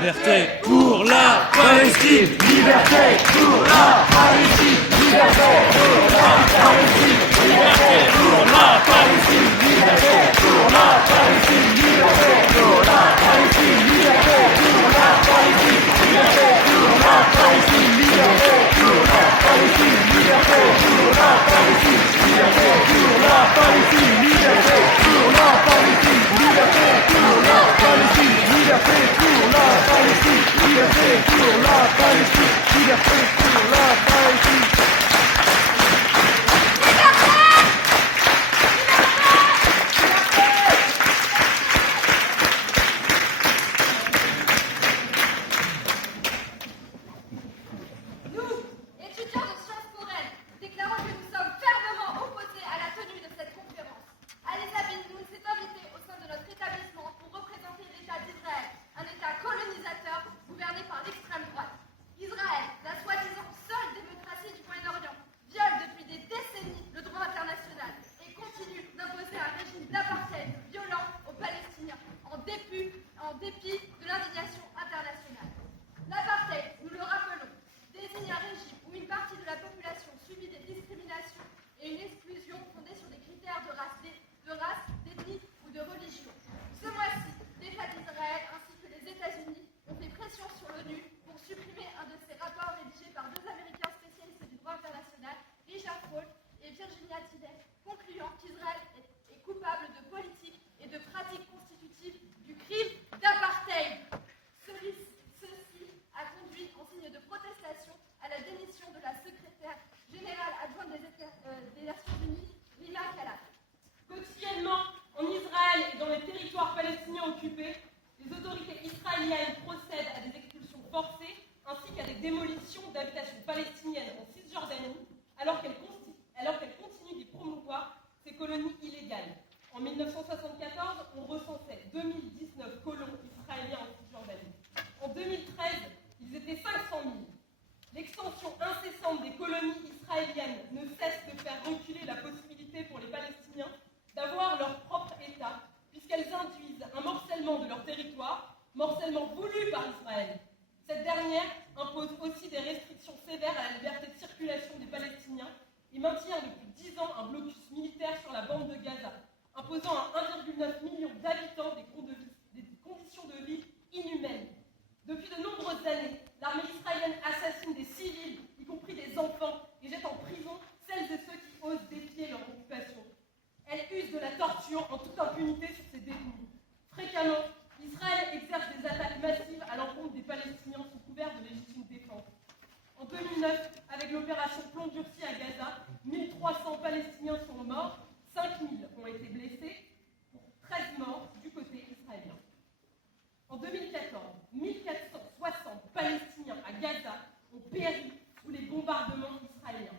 Liberté pour la Palestine. Liberté pour la Palestine. Liberté pour la Palestine. Liberté pour la Palestine. Liberté pour la Palestine. Liberté pour la Palestine. Liberté pour la Palestine. Liberté pour la Palestine. Liberté pour la Palestine. Liberté pour la Palestine. Liberté pour la Palestine. Liberté pour la Palestine. Liberté pour la Palestine. Liberté pour la Palestine. Liberté pour la Palestine. Liberté pour la Palestine. En dépit de l'indignation internationale. L'apartheid, nous le rappelons, désigne un régime où une partie de la population subit des discriminations et une exclusion fondée sur des critères de race, d'ethnie ou de religion. Ce mois-ci, l'État d'Israël ainsi que les États-Unis ont fait pression sur l'ONU pour supprimer un de ces rapports rédigés par deux Américains spécialistes du droit international, Richard Falk et Virginia Tidey, concluant qu'Israël est coupable de politique et de pratiques constitutives du crime d'apartheid. Ceci a conduit, en signe de protestation, à la démission de la secrétaire générale adjointe des Nations Unies, Rima Khalaf. Quotidiennement, en Israël et dans les territoires palestiniens occupés, les autorités israéliennes procèdent à des expulsions forcées ainsi qu'à des démolitions d'habitations palestiniennes en Cisjordanie, alors qu'elles continuent d'y promouvoir ces colonies illégales. En 1974, on recensait 2019 colons israéliens en Cisjordanie. En 2013, ils étaient 500 000. L'extension incessante des colonies israéliennes ne cesse de faire reculer la possibilité pour les Palestiniens d'avoir leur propre État, puisqu'elles induisent un morcellement de leur territoire, morcellement voulu par Israël. Cette dernière impose aussi des restrictions sévères à la liberté de circulation des Palestiniens et maintient depuis 10 ans un blocus militaire sur la bande de Gaza, imposant à 1,9 million d'habitants des conditions de vie inhumaines. Depuis de nombreuses années, l'armée israélienne assassine des civils, y compris des enfants, et jette en prison celles et ceux qui osent défier leur occupation. Elle use de la torture en toute impunité sur ses détenus. Fréquemment, Israël exerce des attaques massives à l'encontre des Palestiniens sous couvert de légitime défense. En 2009, avec l'opération Plomb durci à Gaza, 1300 Palestiniens sont morts, 5000 ont été blessés, pour 13 morts du côté israélien. En 2014, 1460 Palestiniens à Gaza ont péri sous les bombardements israéliens.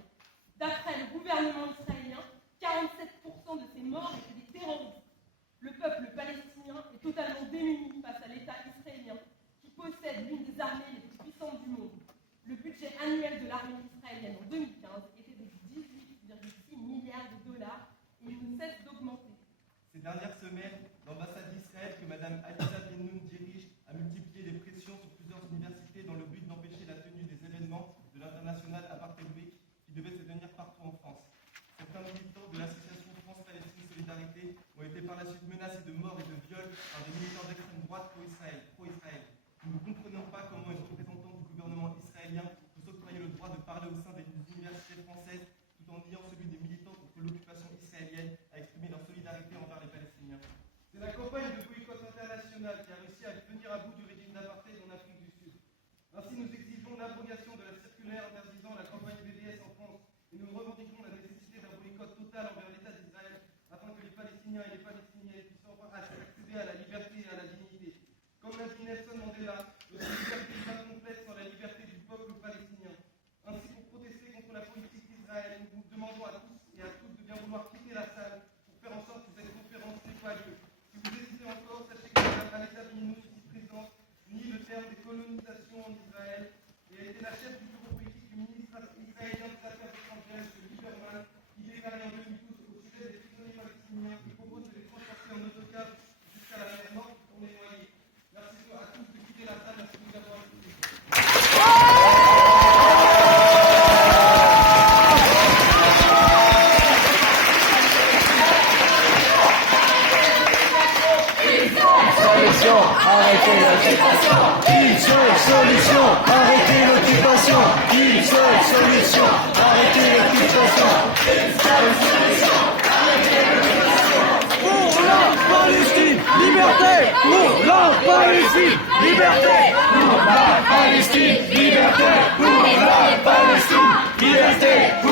D'après le gouvernement israélien, 47% de ces morts étaient des terroristes. Le peuple palestinien est totalement démuni face à l'État israélien, qui possède l'une des armées les plus puissantes du monde. Le budget annuel de l'armée israélienne en 2015 était de 18,6 milliards de dollars et il ne cesse d'augmenter. Ces dernières semaines, l'ambassade d'Israël que Mme Aliza Ben-Noun dirige a multiplié les pressions sur plusieurs universités dans le but d'empêcher la tenue des événements de l'International Apartheid Week qui devaient se tenir partout en France. Certains militants de l'association France-Palestine Solidarité ont été par la suite menacés de mort et de viol par des militants d'extrême droite pro-Israël. Nous ne comprenons pas comment une représentante du gouvernement israélien peut s'octroyer le droit de parler au sein des universités françaises tout en niant celui des militants contre l'occupation israélienne à exprimer leur solidarité envers les Palestiniens. C'est la campagne de boycott international qui a réussi à venir à bout du régime d'apartheid en Afrique du Sud. Ainsi, nous exigeons l'abrogation de la circulaire interdisant la campagne BDS en France et nous revendiquons la nécessité d'un boycott total envers l'État d'Israël afin que les Palestiniens et les Palestiniennes puissent enfin accéder à la liberté et à la dignité. Comme l'a dit Nelson Mandela, notre liberté est incomplète sans la liberté du peuple palestinien. Ainsi, pour protester contre la politique d'Israël, nous vous demandons à tous et à toutes de bien vouloir quitter la salle pour faire en sorte que cette conférence n'ait pas lieu. Si vous hésitez encore, sachez que Mme Aliza Ben-Noun, ici présente, nie le terme des colonisations en Israël et a été la chef du bureau politique du ministre israélien des Affaires étrangères, M. Lieberman, qui déclarait en 2012 au sujet des prisonniers palestiniens qui propose de les transporter en autocar jusqu'à la mer Morte pour les noyer. Merci à tous de quitter la salle. solution, arrêtez l'occupation. Une seule solution, arrêtez l'occupation. Pour la Palestine, liberté. Pour la Palestine, liberté. Pour la Palestine, liberté. Pour la Palestine, liberté.